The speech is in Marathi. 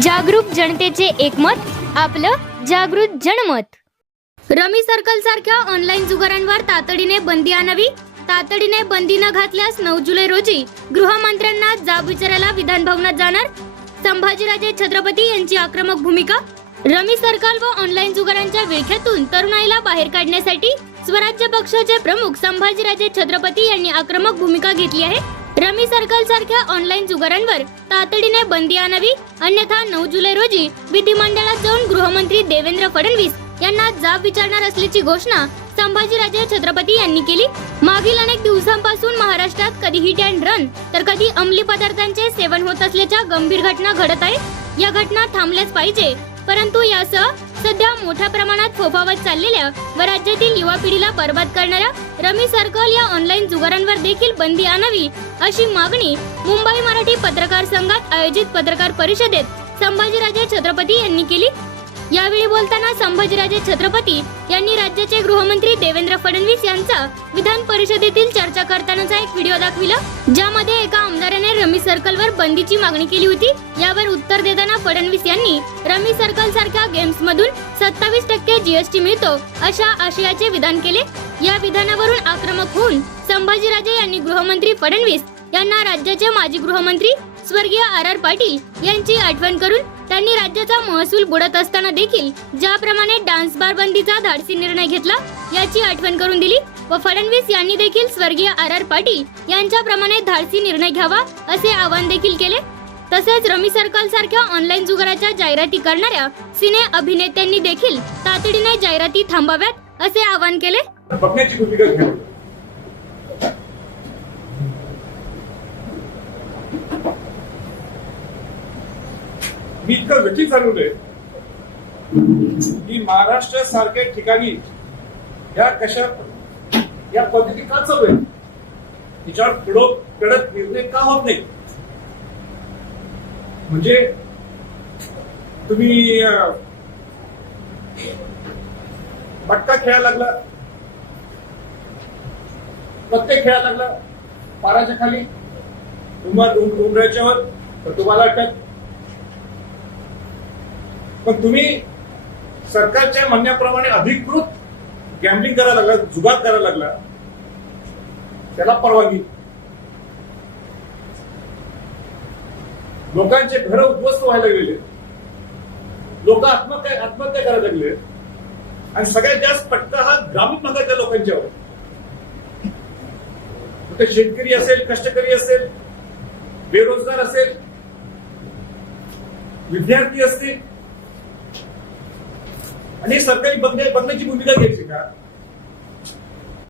जागरूक जनतेचे एकमत आपलं जागृत जनमत. रमी सर्कल सारख्या ऑनलाईन जुगारांवर तातडीने बंदी आणावी तातडीने बंदी न घातल्यास नऊ जुलै रोजी गृहमंत्र्यांना जाब विचारायला विधान भवनात जाणार संभाजीराजे छत्रपती यांची आक्रमक भूमिका. रमी सर्कल व ऑनलाईन जुगारांच्या विळख्यातून तरुणाईला बाहेर काढण्यासाठी स्वराज्य पक्षाचे प्रमुख संभाजीराजे छत्रपती यांनी आक्रमक भूमिका घेतली आहे. रमी सर्कल सारख्या ऑनलाईन जुगारांवर तातडीने बंदी आणावी अन्यथा नऊ जुलै रोजी विधिमंडळात जाऊन गृहमंत्री देवेंद्र फडणवीस यांना जाब विचारणार असल्याची घोषणा संभाजीराजे छत्रपती यांनी केली. मागील अनेक दिवसांपासून महाराष्ट्रात कधी हिट अँड रन तर कधी अंमली पदार्थांचे सेवन होत असल्याच्या गंभीर घटना घडत आहेत. या घटना थांबल्याच पाहिजे परंतु यासह सध्या मोठ्या प्रमाणात फोफावत चाललेल्या व राज्यातील युवा पिढीला बर्बाद करणाऱ्या रमी सर्कल या ऑनलाईन जुगारांवर देखील बंदी आणावी अशी मागणी मुंबई मराठी पत्रकार संघात आयोजित पत्रकार परिषदेत संभाजीराजे छत्रपती यांनी केली. यावेळी बोलताना संभाजीराजे छत्रपती यांनी राज्याचे गृहमंत्री देवेंद्र फडणवीस यांचा विधान परिषदेतील चर्चा करतानाचा एक व्हिडिओ दाखविला ज्यामध्ये एका आमदाराने रमी सर्कलवर बंदीची मागणी केली होती. यावर उत्तर देताना फडणवीस यांनी रमी सर्कल सारख्या गेम्स मधून सत्तावीस टक्के जीएसटी मिळतो अशा आशयाचे विधान केले. या विधानावरून आक्रमक होऊन संभाजीराजे यांनी गृहमंत्री फडणवीस यांना राज्याचे माजी गृहमंत्री स्वर्गीय आर आर पाटील यांची आठवण करून त्यांनी राज्याचा महसूल बुडत असताना देखील ज्याप्रमाणे डान्स बार बंदीचा धाडसी निर्णय घेतला याची आठवण करून दिली व फडणवीस यांनी देखील स्वर्गीय आर आर पाटील यांच्याप्रमाणे धाडसी निर्णय घ्यावा असे आवाहन देखील केले. तसेच रमी सर्कल सारख्या ऑनलाईन जुगाराच्या जाहिराती करणाऱ्या सिने अभिनेत्यांनी देखील तातडीने जाहिराती थांबाव्यात असे आवाहन केले. मी इतकं व्यथित झालेलो आहे की महाराष्ट्र सारख्या ठिकाणी या कशा या पद्धती का चालू आहे तिच्यावर कडक कडक निर्णय का होत नाही? म्हणजे तुम्ही अं, मटका खेळायला लागला. प्रत्येक खेळायला लागला. पाराच्या खाली. उमर उमराच्या तर तुम्हाला अटक पण तुम्ही सरकारच्या म्हणण्याप्रमाणे अधिकृत गॅम्बलिंग करायला लागला जुगार करायला लागला. त्याला परवानगी. लोकांचे घर उद्ध्वस्त व्हायला लागलेले. लोक आत्महत्या आत्महत्या करायला लागले. आणि सगळ्यात जास्त पट्टा हा ग्रामीण भागातल्या लोकांच्यावर ते शेतकरी असेल कष्टकरी असेल बेरोजगार असेल विद्यार्थी असतील आणि सरकारी बंद बंदची भूमिका घ्यायची का?